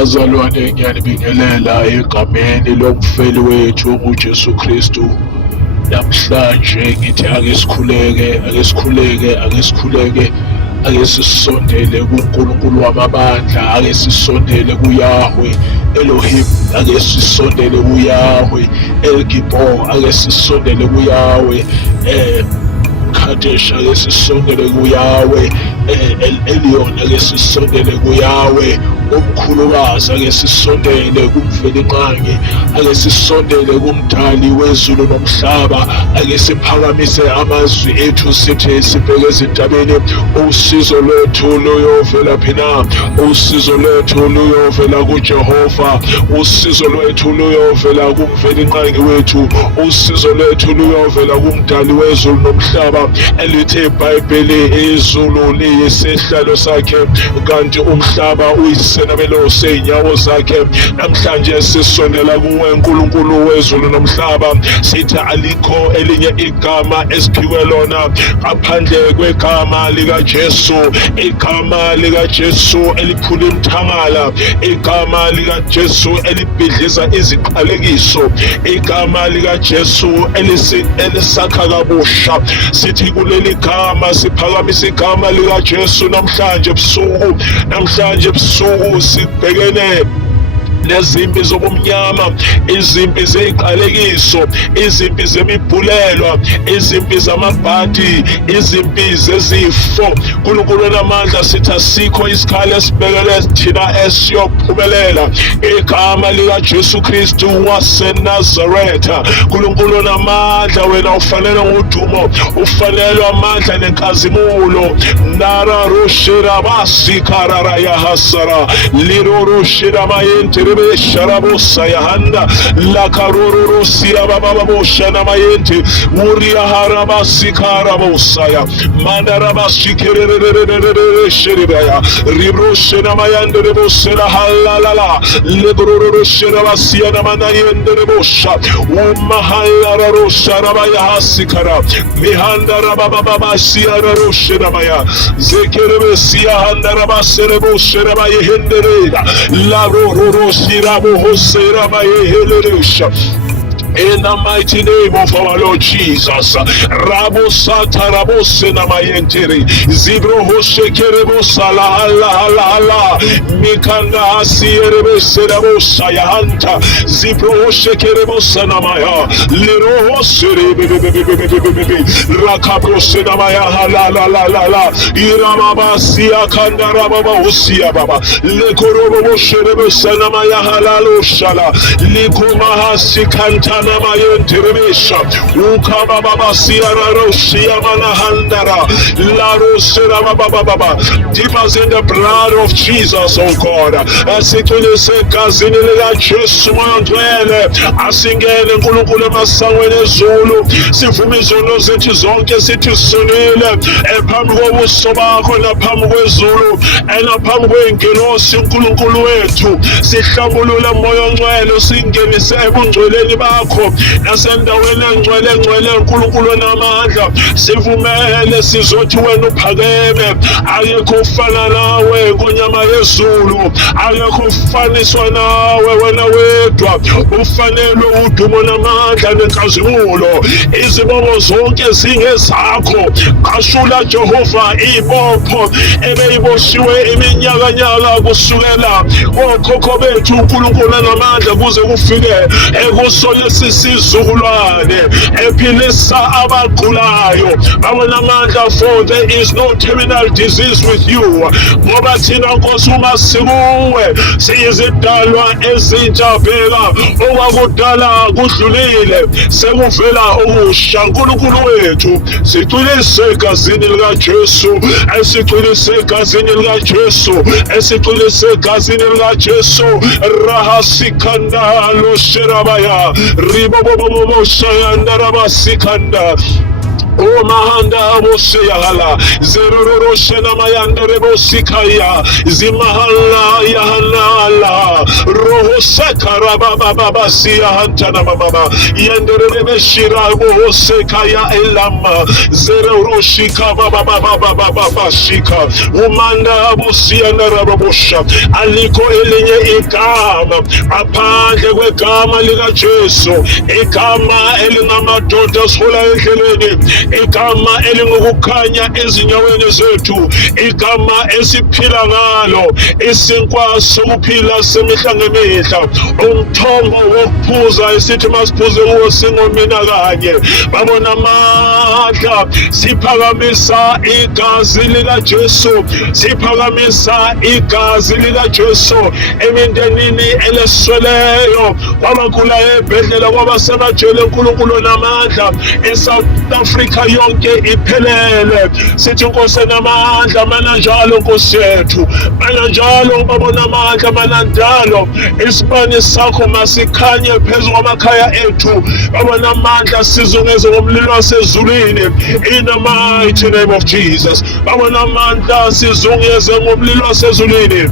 Bazalwane, ngiyanibingelela egameni lomfeli wethu uJesu Kristu. Namhlanje ngithi ake sikhuleke, ake sisondele kuNkulunkulu wamabandla, ake sisondele kuYahweh Elohim, ake sisondele kuYahweh El Gibor, ake sisondele kuYahweh Kadesh, ake sisondele kuYahweh El Elyon, ake sisondele kuYahweh omkhulukazi, ake sisondele kumvelinqangi, ake sisondele kumdali wezulu nomhlaba, ake siphakamise amazwi ethu sithi sibheke ezintabeni. Usizo lwethu luyovela phina, usizo lwethu luyovela kuJehova, usizo lwethu luyovela kumvelinqangi wethu, usizo lwethu luyovela kumdali wezulu nomhlaba. Elithi iBhayibheli izulu liyisihlalo sakhe kanti umhlaba uyisenabelo sey'nyawo zakhe. Namhlanje sisondela kuwe Nkulunkulu wezulu nomhlaba, sithi alikho elinye igama esiphiwe lona ngaphandle kwegama likaJesu, igama likaJesu eliphula imthangala, igama likaJesu elibhidliza iziqalekiso, igama likaJesu elisakha kabusha. Sithi kuleli gama siphakamise igama likaJesu namhlanje ebusuku sibhekene nezimpi zobumnyama, izimpi zeziqalekiso, izimpi zemibhulelwa, izimpi zamabhadi, izimpi zezifo. Nkulunkulu namandla sithi asikho isikhali esibekele thina esiyophumelela. Igama likaJesu Kristu waseNazaretha. Nkulunkulu namandla, wena ufanele udumo, ufanele amandla nenkazimulo. Nara roshira basikarara yahasara lirorushira mayente Sharabosa Yahanda La Karuru Sia Baba Boshana Mayente Muria Harabasikara Bosaya Mandarabashikere Sheribaya Ribro Shena Mayande Bosela Halala Lebro Sherabasia Manayende Bosha Umahala Rosharabaya Hasikara Mihanda Rababa Sia Roshenamaya Zekere Sia Handarabasere Sherabaya Hendere La Shirabo Hosera Mayehelerusha. In the mighty name of our Lord Jesus, Rabo Sata Rabo Sena Mayenteri, Zibro Hoshekerebo Sala Hala, Mikanda Hasierebe Serabo Sayahanta, Zibro Hoshekerebo Sanamaya, Lero Hosere, Rakabro Senamaya Hala, Iramaba Sia Kandaraba Hosia Baba, Lekorobo Sherebe Sanamaya Halalo Shala, Likumaha Sikanta. Namayenterebesha Ukaba Baba Siara Roshia Manahandara La Rosera Baba. Dip us in the blood of Jesus, oh God. Asitule Sekazinela Jesu Mantwele Asingele Nkulunkulu Masawene Zulu Sifumizono zethu zonke sithi sonele ephambi kobuso bakho naphambi kwezulu enaphambi kwengelosi uNkulunkulu wethu sihlambulula moya ongcwele singenise ebungcweleni bakho nasendaweni engcwele uNkulunkulu namandla. Sivumele sizothi wena uphakeme, akekho ufana nawe ngonyama yezulu, akekho ufaniswa nawe, wena wedwa ufanele udumo namandla nenkazimulo. Izibongo zonke zingezakho, qashula Jehova ibopho ebeyiboshiwe iminyakanyaka kusukela okhokho bethu uNkulunkulu namandla kuze kufike ekusole sisizukulwane ephilisa abagulayo abanamandla. For there is no terminal disease with you, ngoba thina Nkosi uma sikuwe siyizidalwa ezintsha. Phela okwakudala kudlulile sekuvela okusha. Nkulunkulu wethu sigcwilise egazini likaJesu, esigcwilise egazini likaJesu, esigcwilise egazini likaJesu. Rahasikanda lo Sherabaya Ribobobo Shayanda Rabasikanda O Mahanda Boseyahala Zeroro Shena Mayanda Rebosikaya Zimahala Yahala roho sekara baba baba siya hantana baba yendere beshira roho sekaya elama zero roshika baba baba baba baba shika umanda abusiya narabosha aliko elinye igama aphandle kwegama lika Jesu, igama elingamadoda sola endleleni, igama elingokukhanya ezinyaweni zethu, igama esiphila ngalo, isinkwa sokuphila semihla ngemihla, umthombo wokuphuza esithi masiphuze kuwo singomina kanye. Babona amandla, siphakamisa igazi lika Jesu, siphakamisa igazi lika Jesu emindenini elesweleyo, kwabakhula ebhedlela, kwabasemajele. uNkulunkulu namandla, eSouth Africa yonke iphelele. Sithi Nkosi namandla, mana njalo Nkosi yethu, mana njalo babona amandla, mana njalo isibane sakho masikhanye phezu kwamakhaya ethu. Babona amandla, sizungeze ngomlilo wasezulwini in the mighty name of Jesus. Babona amandla, sizungeze ngomlilo wasezulwini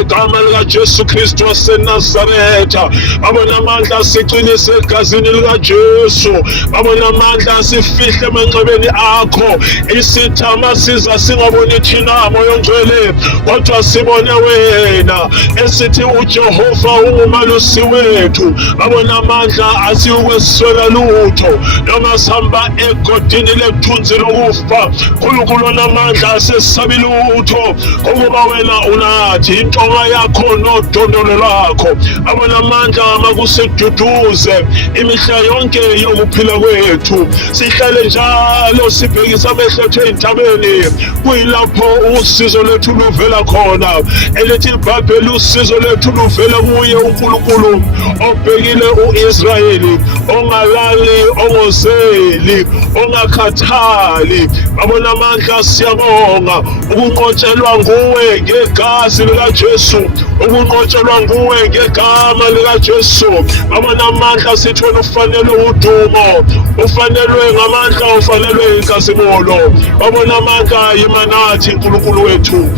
egama lika Jesu Kristu waseNazaretha. Babona amandla, siqinise egazini lika Jesu. Babona amandla, sifihle emanxebeni akho. Isithama siza singaboni thina moya ongcwele, kodwa sibone wena. Esithi uJehova ungumalusi wethu. Babona amandla, asiyukweswela lutho noma sihamba egodini lethunzi lokufa. Nkulunkulu onamandla, asisabi lutho ngoba wena unathi intonga yakho nodondolo lwakho. Abona amandla, makusiduduze imihla yonke yokuphila kwethu, sihlale njalo sibhekisa amehlo ethu ey'ntabeni, kuyilapho usizo lwethu luvela khona. Elithi iBhayibheli usizo lwethu luvela kuye uNkulunkulu obhekile u-Israyeli, ongalali, ongozeli, ongakhathali. Babona amandla, siyabonga ukunqotshelwa nguwe ngegazi lika Jesu, ukunqotshelwa nguwe ngegama lika Jesu. Babona amandla, sithi wena ufanelwe udumo, ufanelwe ngamandla, ufanelwe inkazimulo. Babona amandla, yima nathi uNkulunkulu wethu,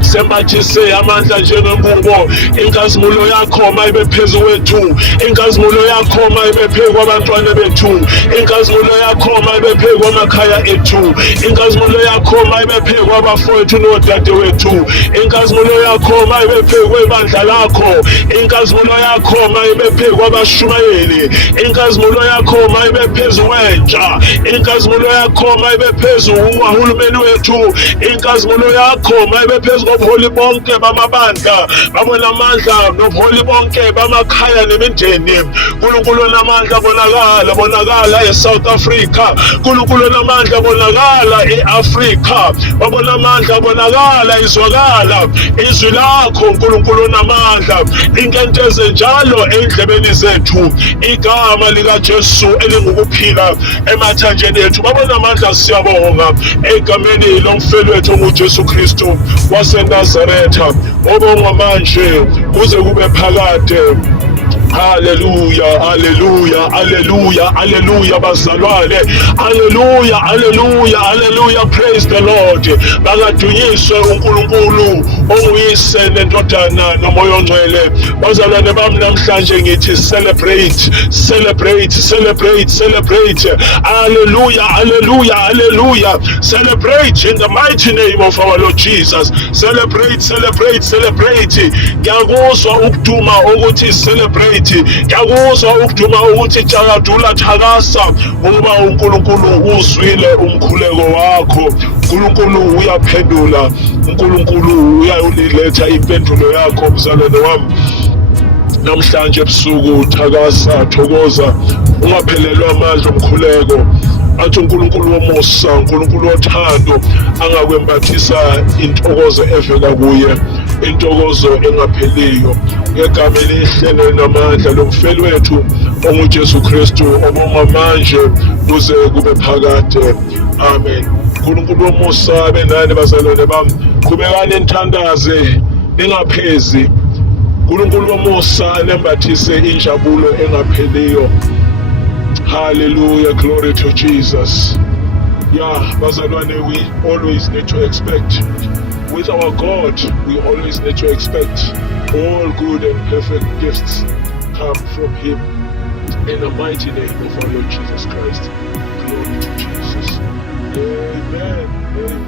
sembathise amandla njengembubo. Inkazimulo yakho mayibe phezu kwethu, inkazimulo yakho mayibe phezu kwabantwana bethu, inkazimulo yakho mayibe phezu kwamakhaya ethu, inkazimulo yakho mayibe phezu kwabafowethu nodadewethu, inkazimulo yakho mayibe phezu kwebandla lakho, inkazimulo yakho mayibe phezu kwabashumayeli, inkazimulo yakho mayibe phezu kwentsha, inkazimulo yakho mayibe phezu kwahulumeni wethu, inkazimulo yakho mayibe phezu kobuholi bonke bamabandla. Babona amandla, nobuholi bonke bamakhaya nemindeni. Nkulunkulu namandla, bonakala eSouth Africa. Nkulunkulu namandla, bonakala eAfrika. Babona amandla, bonakala, izwakala izwi lakho Nkulunkulu namandla, inkenteze njalo endlebeni zethu igama lika Jesu elingukuphila emathanjeni ethu. Babona amandla, siyabonga egameni lomfelo wethu onguJesu Kristu waseNazaretha, obongwa manje kuze kube phakade. Hallelujah, hallelujah, hallelujah, hallelujah, bazalwane. Hallelujah, hallelujah, hallelujah, praise the Lord. Bakadunyiswe uNkulunkulu onguyise nendodana nomoya ongcwele. Bazalwane bami, namhlanje ngithi celebrate, celebrate, celebrate, celebrate. Hallelujah, hallelujah, hallelujah. Celebrate in the mighty name of our Lord Jesus. Celebrate, celebrate, celebrate. Ngiyakuzwa ukuduma ukuthi celebrate. Ngiyakuzwa ukuduma ukuthi thakadula, thakasa, ngoba uNkulunkulu uzwile umkhuleko wakho. uNkulunkulu uyaphendula, uNkulunkulu uyayuletha impendulo yakho mzalwane wami. Namhlanje ebusuku thakasa, thokoza, ungaphelelwa amandla omkhuleko. Athi uNkulunkulu womusa, uNkulunkulu wothando angakwembathisa intokozo evela kuye, intokozo engapheliyo, ngegama elihle namandla lomfeli wethu onguJesu Kristu, obonga manje kuze kube phakade. Amen. uNkulunkulu womusa abe nani bazalwane bami, qhubekani nithandaze ningaphezi. uNkulunkulu womusa nembathise injabulo engapheliyo. Hallelujah, glory to Jesus. Yeah, bazalwane, we always need to expect With our God, we always need to expect all good and perfect gifts come from Him. In the mighty name of our Lord Jesus Christ. Glory to Jesus. Amen. Amen.